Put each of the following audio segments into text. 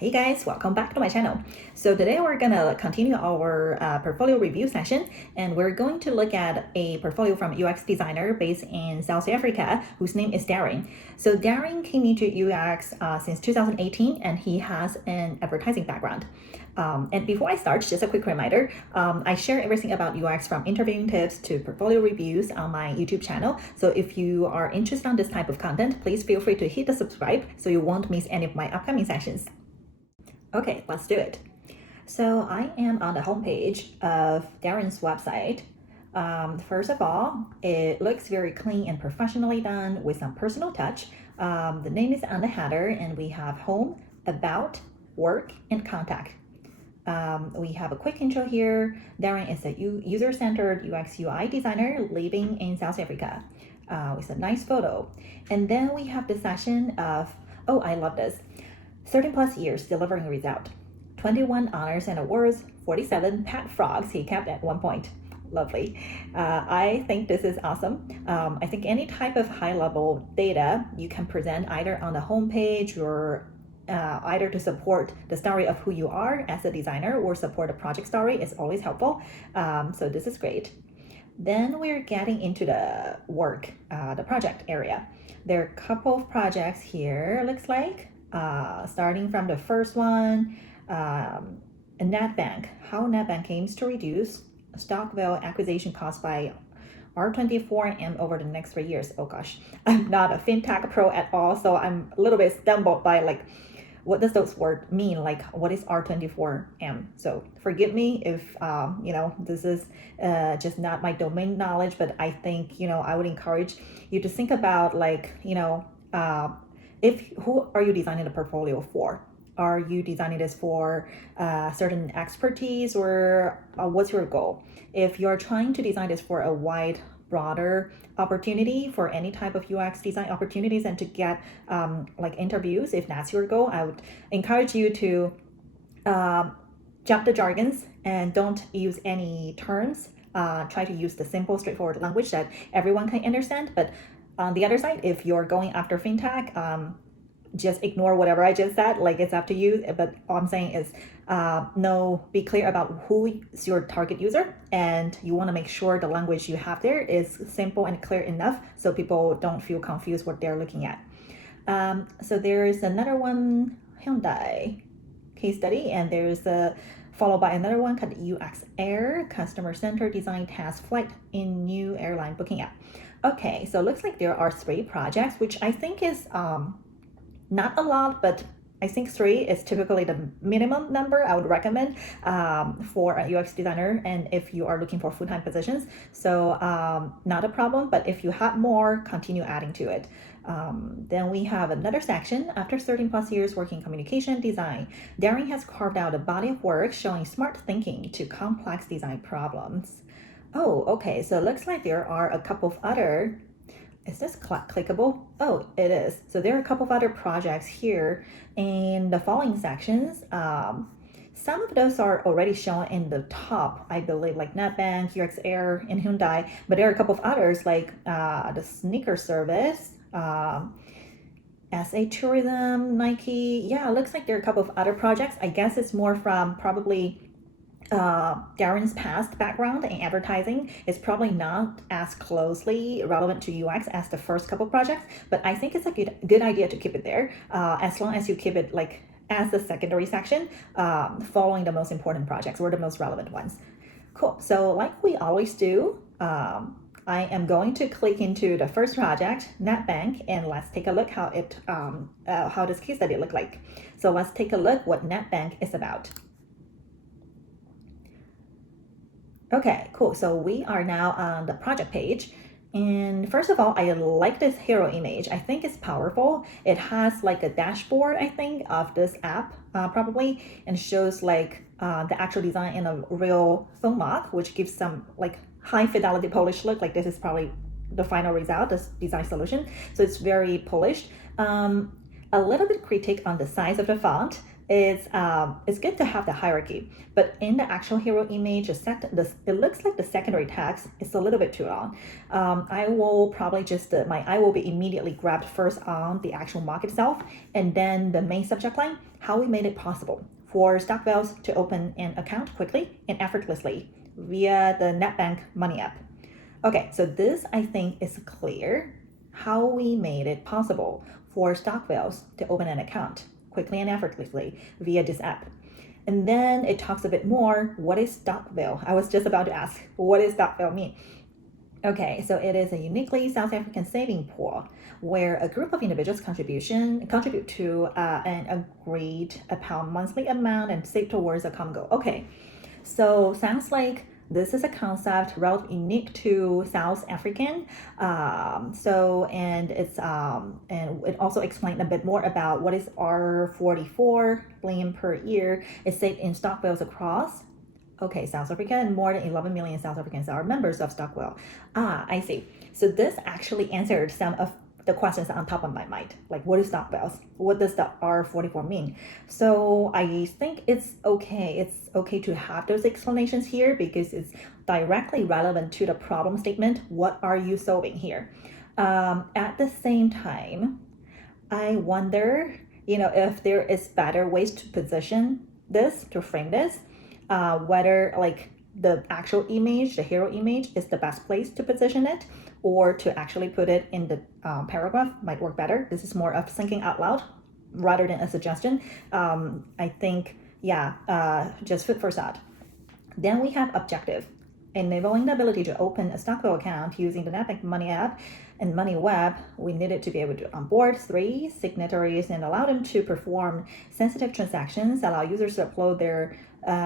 Hey guys, welcome back to my channel. So today we're gonna continue our portfolio review session, and we're going to look at a portfolio from UX designer based in South Africa whose name is Darren. So Darren came into UX since 2018, and he has an advertising background. And before I start, just a quick reminder, I share everything about UX from interviewing tips to portfolio reviews on my YouTube channel. So if you are interested in this type of content, please feel free to hit the subscribe so you won't miss any of my upcoming sessions. Okay, let's do it. So I am on the homepage of Darren's website. First of all, it looks very clean and professionally done with some personal touch. The name is on the header, and we have home, about, work, and contact. We have a quick intro here. Darren is a user-centered UX UI designer living in South Africa. With a nice photo. And then we have the section of, oh, I love this. 13 plus years delivering result. 21 honors and awards, 47 pet frogs he kept at one point. Lovely. I think this is awesome. I think any type of high level data you can present either on the homepage or either to support the story of who you are as a designer or support a project story is always helpful. So this is great. Then we're getting into the work, the project area. There are a couple of projects here, looks like. Starting from the first one, NetBank, how NetBank aims to reduce stock value acquisition cost by R24M over the next 3 years. Oh gosh, I'm not a fintech pro at all, so I'm a little bit stumbled by like, what does those words mean? Like, what is R24M? So forgive me if, this is just not my domain knowledge, but I think, I would encourage you to think about like, who are you designing the portfolio for? Are you designing this for certain expertise, or what's your goal? If you're trying to design this for a wide, broader opportunity for any type of UX design opportunities and to get like interviews, if that's your goal, I would encourage you to jump the jargons and don't use any terms. Try to use the simple, straightforward language that everyone can understand. But on the other side, if you're going after fintech, just ignore whatever I just said. Like, it's up to you. But all I'm saying is, be clear about who is your target user, and you want to make sure the language you have there is simple and clear enough so people don't feel confused what they're looking at. So there's another one, Hyundai case study, and there's a followed by another one called UX Air, customer centered design task flight in new airline booking app. Okay, so it looks like there are 3 projects, which I think is not a lot, but I think 3 is typically the minimum number I would recommend for a UX designer, and if you are looking for full-time positions. So not a problem, but if you have more, continue adding to it. Then we have another section. After 13 plus years working communication design, Darren has carved out a body of work showing smart thinking to complex design problems. Oh, okay, so it looks like there are a couple of other, is this clickable? Oh, it is. So there are a couple of other projects here in the following sections. Some of those are already shown in the top, I believe, like NetBank, UX Air, and Hyundai, but there are a couple of others like the sneaker service, SA Tourism, Nike. Yeah, it looks like there are a couple of other projects. I guess it's more from probably Darren's past background in advertising is probably not as closely relevant to UX as the first couple projects, but I think it's a good idea to keep it there, as long as you keep it like as the secondary section, following the most important projects or the most relevant ones. Cool. So like we always do, I am going to click into the first project, NetBank, and let's take a look how this case study look like. So let's take a look what NetBank is about. Okay, cool. So we are now on the project page. And first of all, I like this hero image. I think it's powerful. It has like a dashboard, I think, of this app, probably, and shows like the actual design in a real phone mock, which gives some like high fidelity polished look. Like this is probably the final result, this design solution. So it's very polished. A little bit critique on the size of the font. It's good to have the hierarchy, but in the actual hero image, it looks like the secondary text is a little bit too long. I will probably just, my eye will be immediately grabbed first on the actual mark itself, and then the main subject line, how we made it possible for Stockwells to open an account quickly and effortlessly via the NetBank Money app. Okay, so this I think is clear how we made it possible for Stockwells to open an account quickly and effortlessly via this app. And then it talks a bit more, what is Stockwell? I was just about to ask, what does Stockwell mean? Okay, so it is a uniquely South African saving pool where a group of individuals contribute to an agreed upon monthly amount and save towards a common goal. Okay, so sounds like this is a concept relatively unique to South African. And it also explained a bit more about what is R44 billion per year is saved in Stockwells across. Okay, South Africa, and more than 11 million South Africans are members of Stockwell. I see. So this actually answered some of the questions on top of my mind. Like, what is Stockwells? What does the R44 mean? So I think it's okay. It's okay to have those explanations here because it's directly relevant to the problem statement. What are you solving here? At the same time, I wonder, if there is better ways to position this, to frame this, whether like the actual image, the hero image is the best place to position it, or to actually put it in the paragraph might work better. This is more of thinking out loud rather than a suggestion. I think, just food for thought. Then we have objective, enabling the ability to open a Stockwell account using the NetBank Money app and Money Web. We needed to be able to onboard 3 signatories and allow them to perform sensitive transactions, allow users to upload their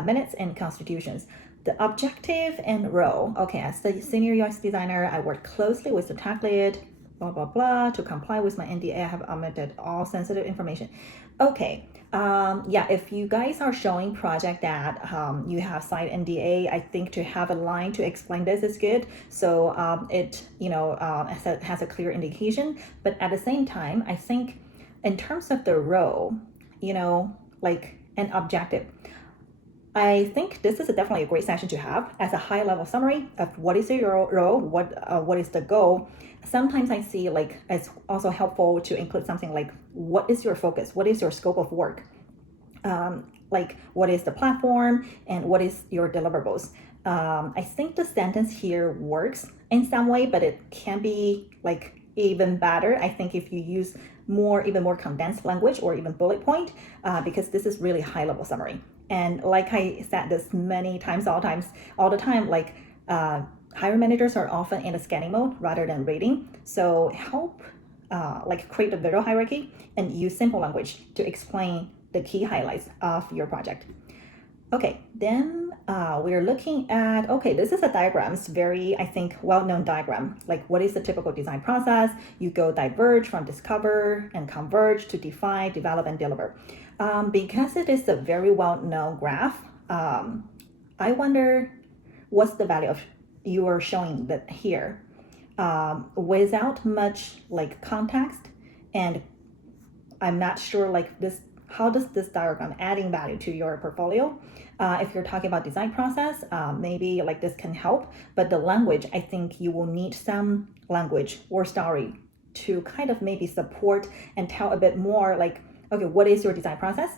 minutes and constitutions. The objective and role. Okay, as the senior UX designer, I work closely with the tech lead, blah, blah, blah. To comply with my NDA, I have omitted all sensitive information. Okay, if you guys are showing project that you have signed NDA, I think to have a line to explain this is good. So it has a clear indication. But at the same time, I think in terms of the role, like an objective, I think this is definitely a great session to have as a high level summary of what is your role, what is the goal. Sometimes I see like it's also helpful to include something like what is your focus, what is your scope of work, like what is the platform and what is your deliverables. I think the sentence here works in some way, but it can be like even better. I think if you use even more condensed language or even bullet point, because this is really high level summary. And like I said this many times, all the time, like hiring managers are often in a scanning mode rather than reading. So help create a visual hierarchy and use simple language to explain the key highlights of your project. Okay, then we're looking at, this is a diagram. It's very, I think, well-known diagram. Like what is the typical design process? You go diverge from discover and converge to define, develop, and deliver. Because it is a very well-known graph, I wonder what's the value of you are showing that here without much like context, and I'm not sure like this, how does this diagram adding value to your portfolio? If you're talking about design process, maybe like this can help, but the language, I think you will need some language or story to kind of maybe support and tell a bit more like, okay, what is your design process?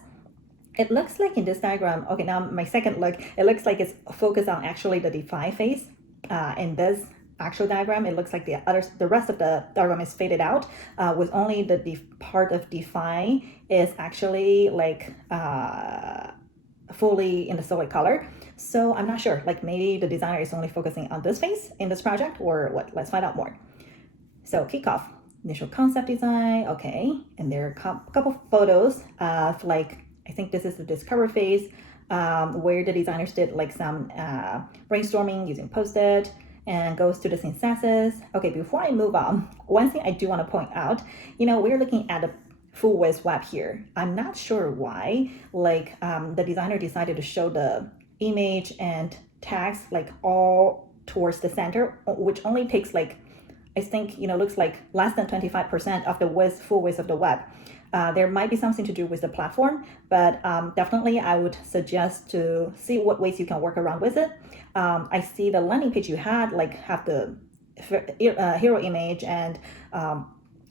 It looks like in this diagram, okay, now my second look, it looks like it's focused on actually the define phase. In this actual diagram, it looks like the rest of the diagram is faded out, with only the part of define is actually like fully in the solid color. So I'm not sure, like maybe the designer is only focusing on this phase in this project or what? Let's find out more. So kickoff, initial concept design, okay. And there are a couple photos of like, I think this is the discover phase, where the designers did like some brainstorming using Post-it and goes to the synthesis. Okay, before I move on, one thing I do want to point out, we're looking at a full width web here. I'm not sure why, like the designer decided to show the image and text like all towards the center, which only takes like, I think, looks like less than 25% of the full width of the web. There might be something to do with the platform, but definitely I would suggest to see what ways you can work around with it. I see the landing page you had, like have the hero image and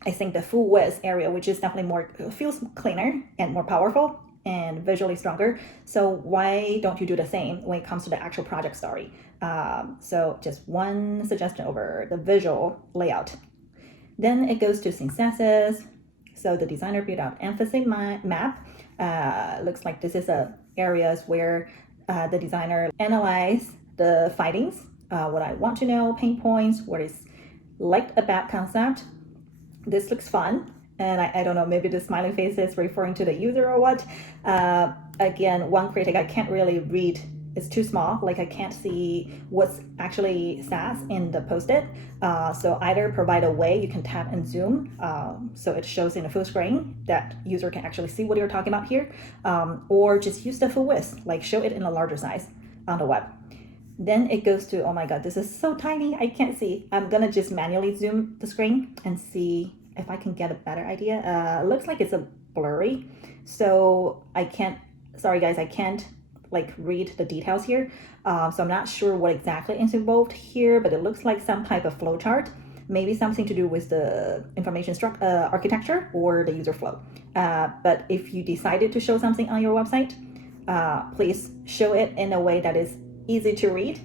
I think the full width area, which is definitely feels cleaner and more powerful. and visually stronger. So why don't you do the same when it comes to the actual project story? So just one suggestion over the visual layout. Then it goes to synthesis. So the designer built out emphasis map. Looks like this is areas where the designer analyze the findings, what I want to know, pain points, what is liked about concept. This looks fun. And I don't know, maybe the smiling face is referring to the user or what. Again, one critic, I can't really read, it's too small, like I can't see what's actually says in the post-it. So either provide a way you can tap and zoom, so it shows in a full screen that user can actually see what you're talking about here, or just use the full width, like show it in a larger size on the web. Then it goes to, oh my God, this is so tiny, I can't see. I'm gonna just manually zoom the screen and see if I can get a better idea. Looks like it's a blurry, so I can't, sorry guys, I can't like read the details here. So I'm not sure what exactly is involved here, but it looks like some type of flowchart, maybe something to do with the information architecture or the user flow. But if you decided to show something on your website, please show it in a way that is easy to read,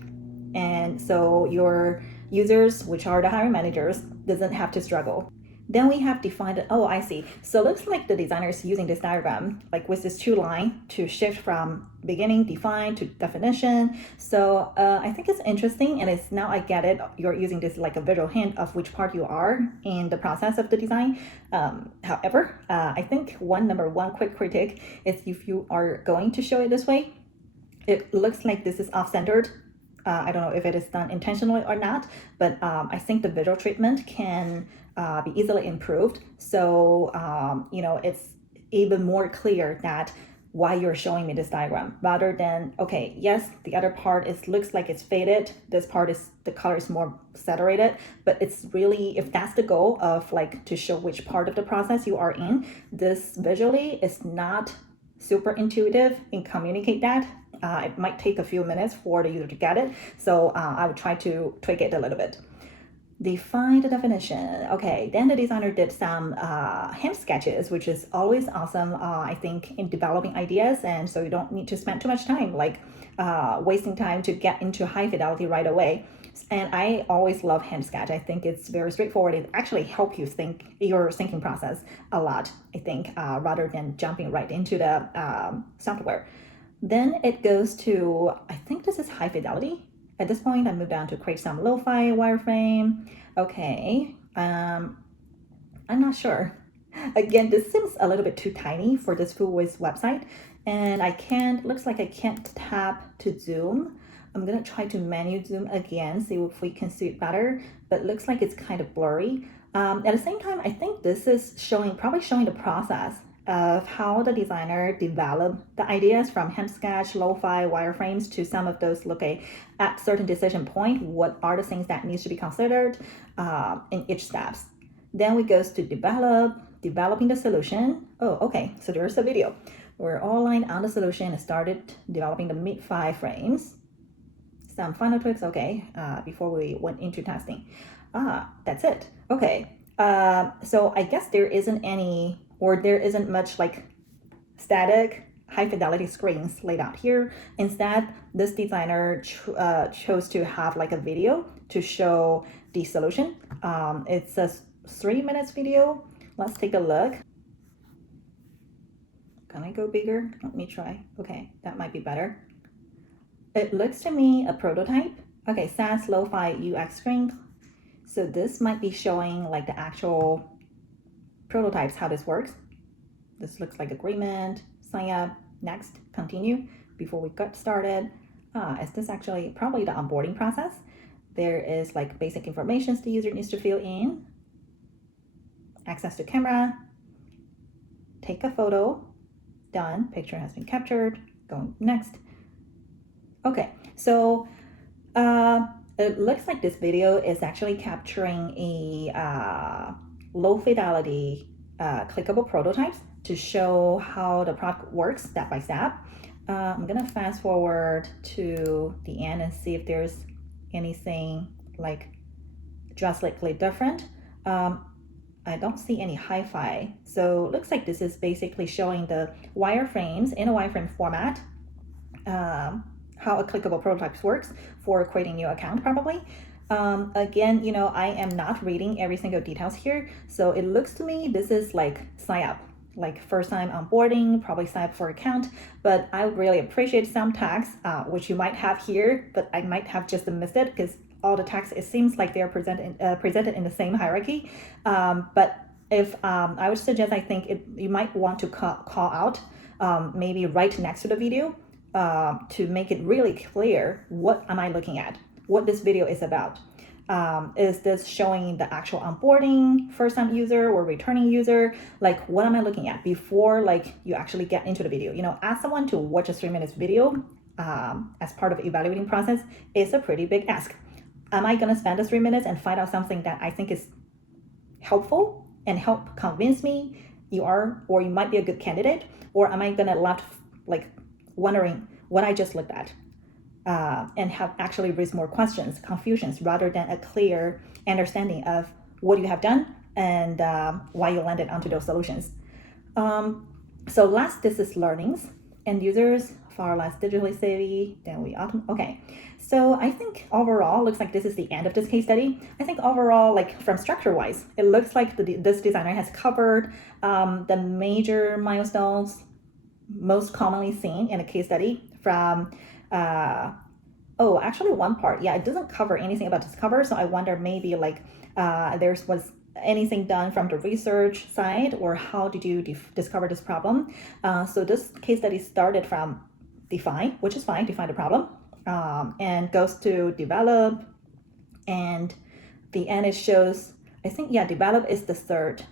and so your users, which are the hiring managers, doesn't have to struggle. Then we have defined, oh, I see. So it looks like the designer is using this diagram, like with this 2 line to shift from beginning define to definition. So I think it's interesting, and it's now I get it. You're using this like a visual hint of which part you are in the process of the design. However, I think number one quick critique is if you are going to show it this way, it looks like this is off-centered. I don't know if it is done intentionally or not, but I think the visual treatment can be easily improved. So, it's even more clear that why you're showing me this diagram rather than, okay, yes, the other part looks like it's faded. This part the color is more saturated, but it's really, if that's the goal of like to show which part of the process you are in, this visually is not super intuitive and communicate that. It might take a few minutes for the user to get it. So I would try to tweak it a little bit. Define the definition. Okay, then the designer did some hand sketches, which is always awesome, I think, in developing ideas. And so you don't need to spend too much time, like wasting time to get into high fidelity right away. And I always love hand sketch. I think it's very straightforward. It actually helps you think your thinking process a lot, I think, rather than jumping right into the software. Then it goes to, I think this is high fidelity. At this point, I move down to create some lo-fi wireframe. Okay, I'm not sure. Again, this seems a little bit too tiny for this full width website. And looks like I can't tap to zoom. I'm gonna try to menu zoom again, see if we can see it better, but looks like it's kind of blurry. At the same time, I think this is probably showing the process of how the designer developed the ideas from hand sketch, lo-fi, wireframes to some of those, at certain decision point, what are the things that needs to be considered in each steps. Then we goes to developing the solution. Oh, okay, so there's a video. We're all aligned on the solution and started developing the mid 5 frames. Some final tweaks, okay, before we went into testing. That's it. Okay, so I guess there isn't much like static high fidelity screens laid out here. Instead, this designer chose to have like a video to show the solution. It's a 3 minutes video. Let's take a look. Can I go bigger? Let me try. Okay, that might be better. It looks to me a prototype. Okay, SaaS Lo-Fi UX screen. So this might be showing like the actual prototypes, how this works. This looks like agreement, sign up, next, continue. Before we got started, is this actually probably the onboarding process? There is like basic information the user needs to fill in. Access to camera, take a photo, done, picture has been captured, going next. Okay, so it looks like this video is actually capturing a low fidelity clickable prototypes to show how the product works step by step. I'm gonna fast forward to the end and see if there's anything like drastically different. I don't see any hi-fi. So it looks like this is basically showing the wireframes in a wireframe format, how a clickable prototypes works for creating new account probably. Again, I am not reading every single details here. So it looks to me, this is like sign up, like first time onboarding, probably sign up for account, but I would really appreciate some tags, which you might have here, but I might have just missed it because all the tags, it seems like they're presented in the same hierarchy. But if I would suggest, I think you might want to call out maybe right next to the video to make it really clear, what am I looking at, what this video is about. Is this showing the actual onboarding first time user or returning user? Like, what am I looking at before like you actually get into the video? Ask someone to watch a 3 minutes video as part of evaluating process is a pretty big ask. Am I going to spend the 3 minutes and find out something that I think is helpful and help convince me you are, or you might be a good candidate? Or am I going to left like wondering what I just looked at and have actually raised more questions, confusions, rather than a clear understanding of what you have done and why you landed onto those solutions. So last, this is learnings. End users far less digitally savvy than we okay. So I think overall, looks like this is the end of this case study. I think overall, like from structure wise, it looks like this designer has covered the major milestones most commonly seen in a case study from actually one part, it doesn't cover anything about discover. So I wonder maybe like was anything done from the research side, or how did you discover this problem? So this case study started from define, which is fine, define the problem, and goes to develop, and the end it shows, I think, develop is the third.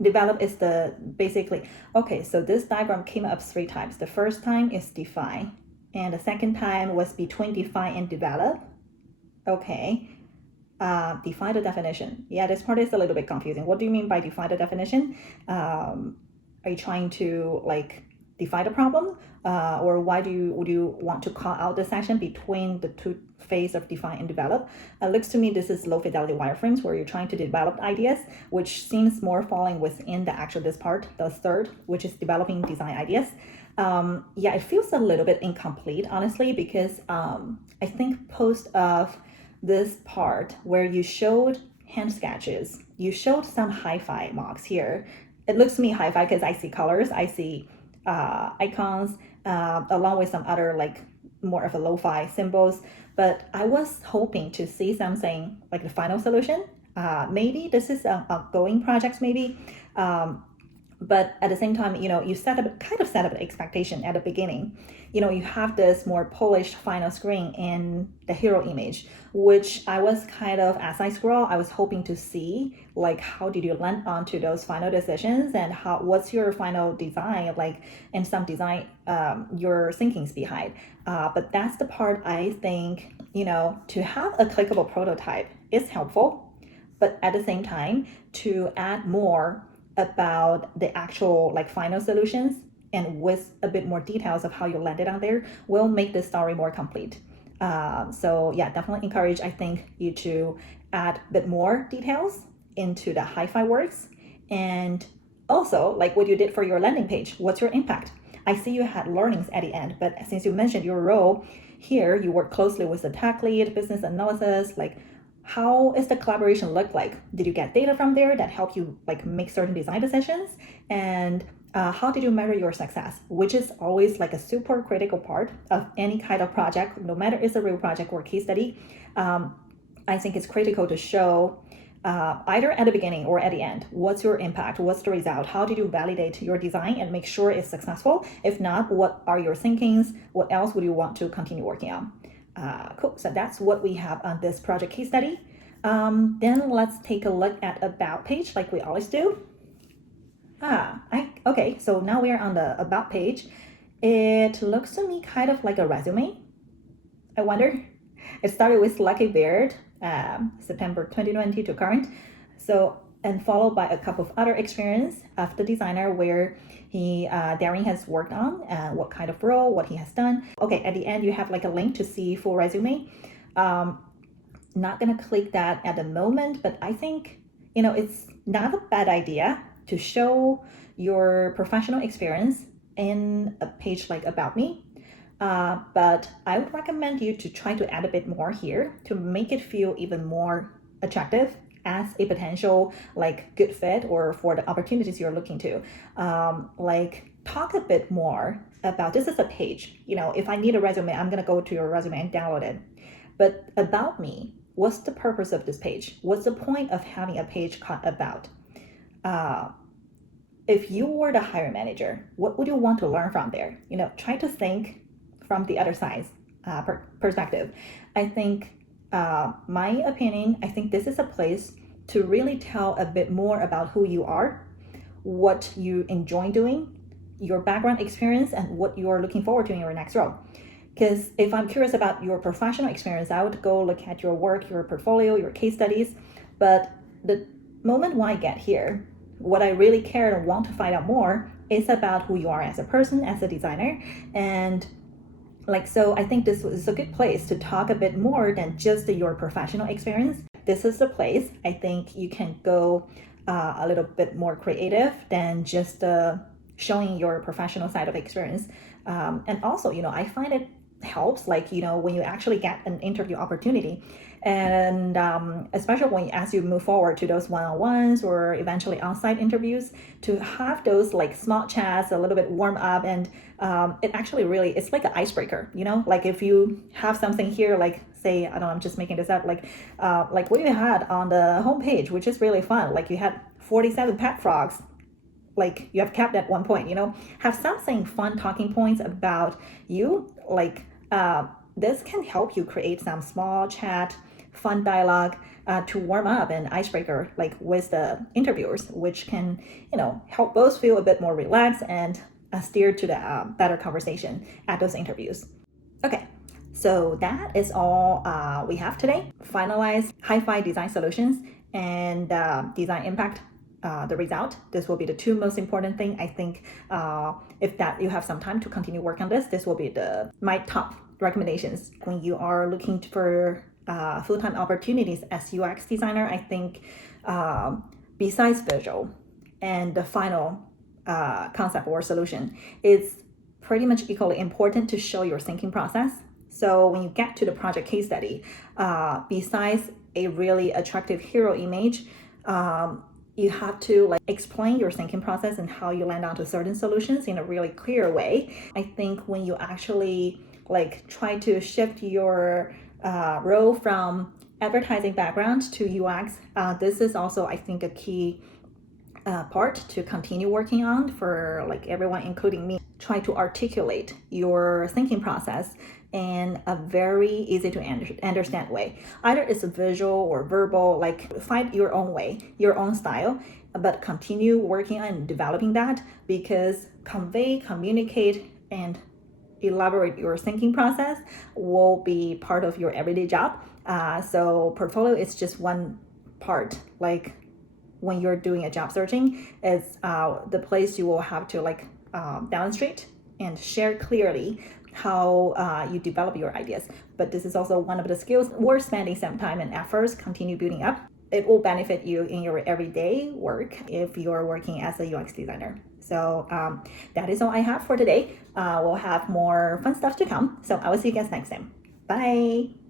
Develop is the basically, okay, so this diagram came up 3 times. The first time is define, and the second time was between define and develop. Okay, define the definition. This part is a little bit confusing. What do you mean by define the definition? Are you trying to like define the problem, or would you want to call out the section between the 2 phase of define and develop? Looks to me this is low fidelity wireframes where you're trying to develop ideas, which seems more falling within the actual this part, the third, which is developing design ideas. It feels a little bit incomplete, honestly, because I think post of this part where you showed hand sketches, you showed some hi-fi mocks here. It looks to me hi-fi because I see colors, I see icons, along with some other like more of a lo-fi symbols. But I was hoping to see something like the final solution. Maybe this is an ongoing project, maybe. But at the same time, you set up an expectation at the beginning. You have this more polished final screen in the hero image, which I was as I scroll, I was hoping to see like how did you land onto those final decisions, and what's your final design like, and some design your thinkings behind. But that's the part I think to have a clickable prototype is helpful, but at the same time to add more about the actual like final solutions and with a bit more details of how you landed on there will make the story more complete. So definitely encourage, I think, you to add a bit more details into the hi-fi works, and also like what you did for your landing page. What's your impact? I see you had learnings at the end, but since you mentioned your role here, you work closely with the tech lead, business analysis, like how is the collaboration look like? Did you get data from there that help you like make certain design decisions? And how did you measure your success? Which is always like a super critical part of any kind of project, no matter it's a real project or case study. I think it's critical to show either at the beginning or at the end, what's your impact? What's the result? How did you validate your design and make sure it's successful? If not, what are your thinkings? What else would you want to continue working on? Cool. So that's what we have on this project case study. Then let's take a look at about page like we always do. Okay, so now we are on the about page. It looks to me kind of like a resume. I wonder. It started with Lucky Beard, September 2020 to current. So, and followed by a couple of other experience of the designer where Darren has worked on, what kind of role, what he has done. Okay, at the end you have like a link to see full resume. Not gonna click that at the moment, but I think It's not a bad idea to show your professional experience in a page like About Me. But I would recommend you to try to add a bit more here to make it feel even more attractive as a potential like good fit or for the opportunities you're looking to. Like talk a bit more about this is a page. If I need a resume, I'm gonna go to your resume and download it. But About Me, what's the purpose of this page? What's the point of having a page called About? Uh, if you were the hiring manager, what would you want to learn from there? Try to think from the other side's perspective. I think, my opinion, I think this is a place to really tell a bit more about who you are, what you enjoy doing, your background experience, and what you are looking forward to in your next role. Because if I'm curious about your professional experience, I would go look at your work, your portfolio, your case studies. But the moment when I get here, what I really care and want to find out more is about who you are as a person, as a designer. And so I think this is a good place to talk a bit more than just your professional experience. This is the place I think you can go a little bit more creative than just showing your professional side of experience. And also, I find it helps when you actually get an interview opportunity, and especially as you move forward to those one-on-ones or eventually on-site interviews, to have those like small chats a little bit warm up, and it actually really it's like an icebreaker. Like if you have something here, like say, I don't know, I'm just making this up, like what you had on the homepage, which is really fun, like you had 47 pet frogs, like you have kept at one point, have something fun talking points about you, this can help you create some small chat, fun dialogue to warm up an icebreaker like with the interviewers, which can help both feel a bit more relaxed and steer to the better conversation at those interviews. Okay, so that is all we have today. Finalize hi-fi design solutions and design impact. The result. This will be the two most important thing. I think if that you have some time to continue work on this will be my top recommendations when you are looking for full-time opportunities as UX designer. I think besides visual and the final concept or solution, it's pretty much equally important to show your thinking process. So when you get to the project case study, besides a really attractive hero image, you have to explain your thinking process and how you land onto certain solutions in a really clear way. I think when you actually try to shift your role from advertising background to UX, this is also, I think, a key part to continue working on for everyone, including me. Try to articulate your thinking process in a very easy to understand way. Either it's visual or verbal, find your own way, your own style, but continue working on developing that, because communicate, and elaborate your thinking process will be part of your everyday job. So portfolio is just one part. When you're doing a job searching, it's the place you will have to demonstrate and share clearly how you develop your ideas. But this is also one of the skills worth spending some time and efforts continue building up. It will benefit you in your everyday work if you're working as a UX designer. So that is all I have for today. We'll have more fun stuff to come. So I will see you guys next time. Bye.